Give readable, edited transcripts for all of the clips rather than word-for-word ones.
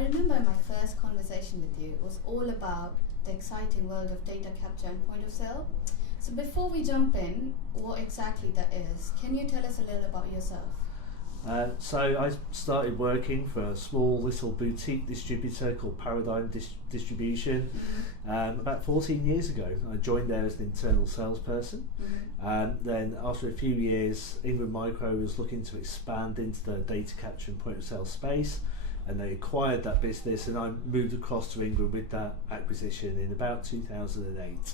I remember my first conversation with you was all about the exciting world of data capture and point of sale. So before we jump in, what exactly that is, can you tell us a little about yourself? So I started working for a small little boutique distributor called Paradigm Distribution about 14 years ago. I joined there as an internal salesperson. Then after a few years, Ingram Micro was looking to expand into the data capture and point of sale space, and they acquired that business, and I moved across to Ingram with that acquisition in about 2008.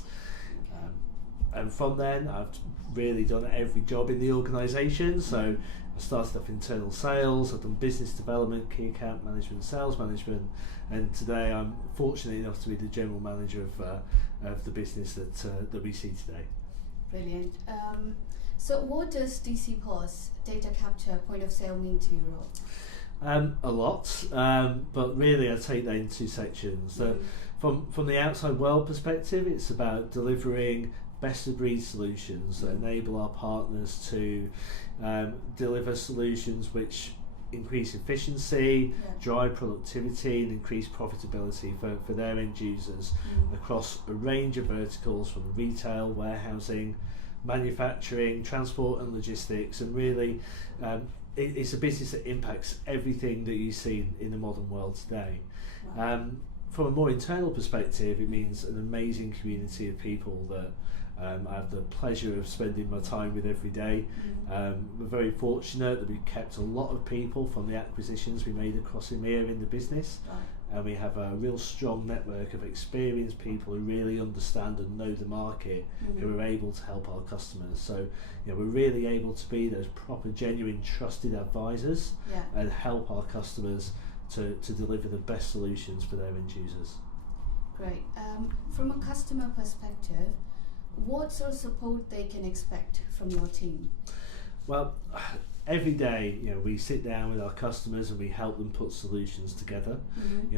And from then I've really done every job in the organisation. So I started off internal sales, I've done business development, key account management, sales management, and today I'm fortunate enough to be the general manager of the business that we see today. Brilliant. So what does DC POS, data capture, point of sale, mean to your role? A lot, but really I take that in two sections. So from the outside world perspective, it's about delivering best of breed solutions that enable our partners to deliver solutions which increase efficiency, drive productivity and increase profitability for their end users across a range of verticals, from retail, warehousing, manufacturing, transport and logistics, and really it's a business that impacts everything that you see in the modern world today. From a more internal perspective, it means an amazing community of people that I have the pleasure of spending my time with every day. We're very fortunate that we've kept a lot of people from the acquisitions we made across EMEA in the business, and we have a real strong network of experienced people who really understand and know the market, who are able to help our customers. So we're really able to be those proper, genuine, trusted advisors and help our customers to deliver the best solutions for their end users. Great. From a customer perspective, what sort of support they can expect from your team? Well, every day, we sit down with our customers and we help them put solutions together.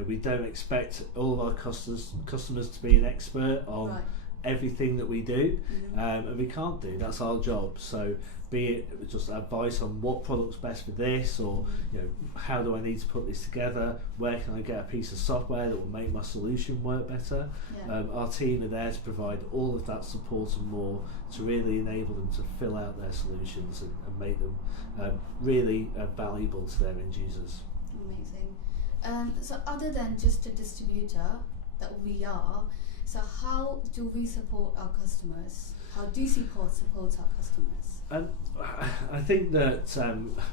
We don't expect all of our customers to be an expert on everything that we do, and we can't do. That's our job. So be it just advice on what product's best for this, or how do I need to put this together, where can I get a piece of software that will make my solution work better. Our team are there to provide all of that support and more, to really enable them to fill out their solutions and make them really valuable to their end users. Amazing. So other than just a distributor that we are, so how do we support our customers? How DC POS supports our customers? I think that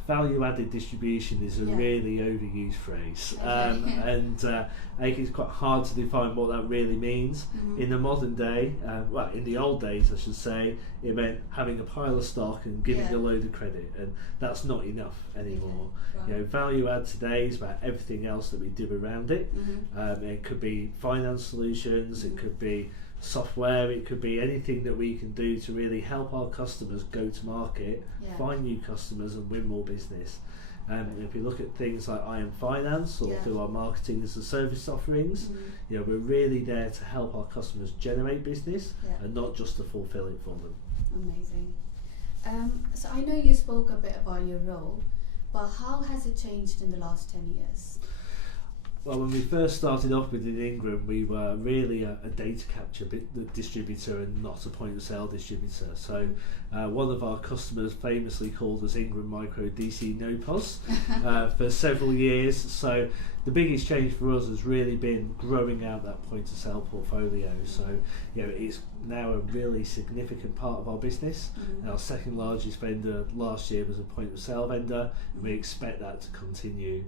value-added distribution is a really overused phrase, and I think it's quite hard to define what that really means. In the modern day, in the old days I should say, it meant having a pile of stock and giving a load of credit, and that's not enough anymore. Value-add today is about everything else that we do around it. It could be finance solutions, it could be software, it could be anything that we can do to really help our customers go to market, find new customers and win more business. If we look at things like Finance or through our marketing as a service offerings, we're really there to help our customers generate business and not just to fulfill it for them. Amazing. So I know you spoke a bit about your role, but how has it changed in the last 10 years? Well, when we first started off within Ingram, we were really a data capture distributor and not a point of sale distributor. So one of our customers famously called us Ingram Micro DC No POS for several years. So the biggest change for us has really been growing out that point of sale portfolio. So it's now a really significant part of our business. Our second largest vendor last year was a point of sale vendor, and we expect that to continue.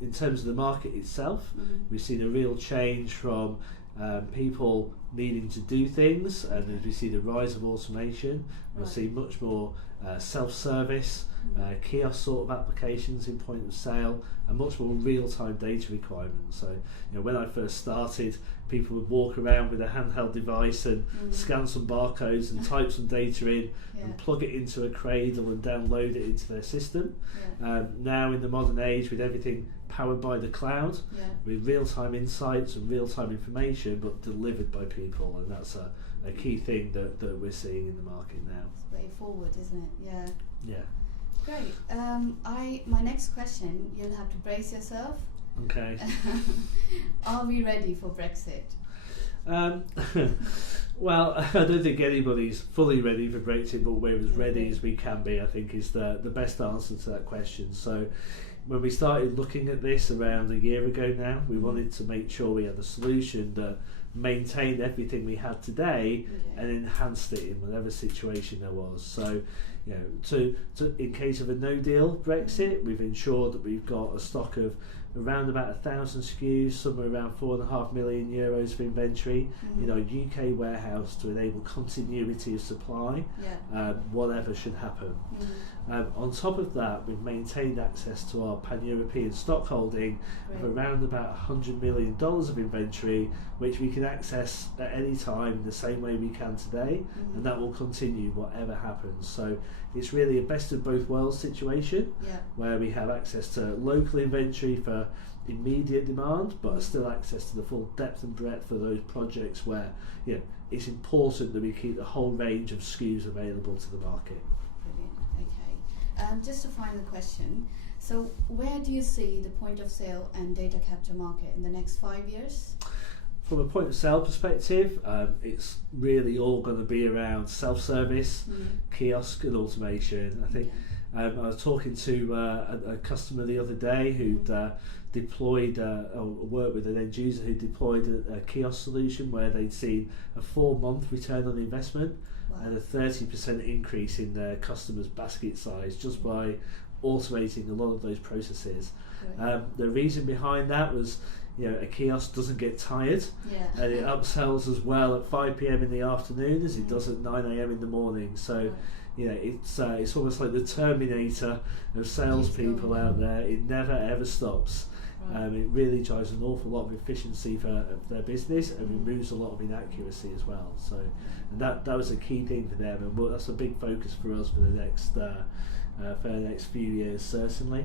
In terms of the market itself, we've seen a real change from people needing to do things, and as we see the rise of automation, we'll see much more self-service, kiosk sort of applications in point of sale, and much more real-time data requirements. So when I first started, people would walk around with a handheld device and scan some barcodes and type some data in and plug it into a cradle and download it into their system. Now in the modern age, with everything powered by the cloud, with real-time insights and real-time information, but delivered by people, and that's a key thing that we're seeing in the market now. It's way forward, isn't it? Yeah. Great. My next question, you'll have to brace yourself. Okay. Are we ready for Brexit? Well, I don't think anybody's fully ready for Brexit, but we're as ready as we can be, I think, is the best answer to that question. So when we started looking at this around a year ago now, we wanted to make sure we had a solution that maintained everything we had today and enhanced it in whatever situation there was. So, you know, to in case of a no deal Brexit, we've ensured that we've got a stock of around about 1,000 SKUs, somewhere around €4.5 million of inventory in our UK warehouse to enable continuity of supply, whatever should happen. On top of that, we've maintained access to our pan-European stock holding of around about $100 million of inventory, which we can access at any time in the same way we can today, and that will continue whatever happens. So it's really a best of both worlds situation, where we have access to local inventory for immediate demand, but still access to the full depth and breadth for those projects where, you know, it's important that we keep the whole range of SKUs available to the market. Brilliant. Okay. Just a final question. So where do you see the point of sale and data capture market in the next 5 years? From a point of sale perspective, it's really all going to be around self-service, kiosk and automation. I think I was talking to a customer the other day who'd deployed or worked with an end user who deployed a kiosk solution where they'd seen a 4-month return on investment and a 30% increase in their customers' basket size just by automating a lot of those processes. The reason behind that was, you know, a kiosk doesn't get tired, and it upsells as well at 5 p.m. in the afternoon as it does at 9 a.m. in the morning. So, you know, it's almost like the Terminator of salespeople out there. It never ever stops. It really drives an awful lot of efficiency for their business and removes a lot of inaccuracy as well. So, and that was a key thing for them, and that's a big focus for us for the next few years, certainly.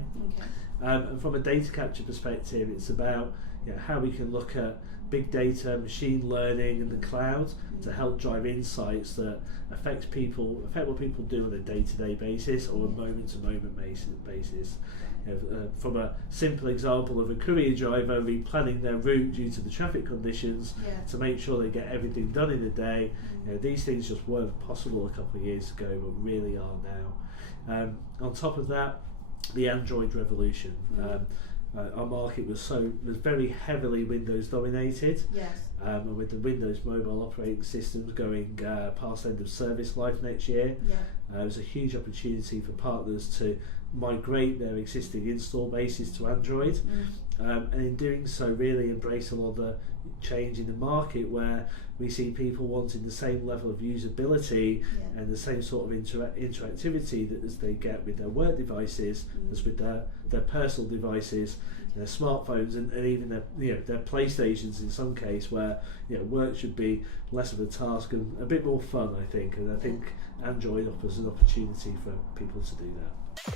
And from a data capture perspective, it's about, you know, how we can look at big data, machine learning and the cloud to help drive insights that affect what people do on a day-to-day basis or a moment-to-moment basis. You know, from a simple example of a courier driver replanning their route due to the traffic conditions to make sure they get everything done in a day. You know, these things just weren't possible a couple of years ago, but really are now. On top of that, the Android revolution. Our market was very heavily Windows dominated, and with the Windows mobile operating systems going past end of service life next year, it was a huge opportunity for partners to migrate their existing install bases to Android, and in doing so really embrace a lot of the change in the market where we see people wanting the same level of usability and the same sort of interactivity that as they get with their work devices as with their personal devices, their smartphones, and even their PlayStations in some case, where, you know, work should be less of a task and a bit more fun, I think. And I think Android offers an opportunity for people to do that.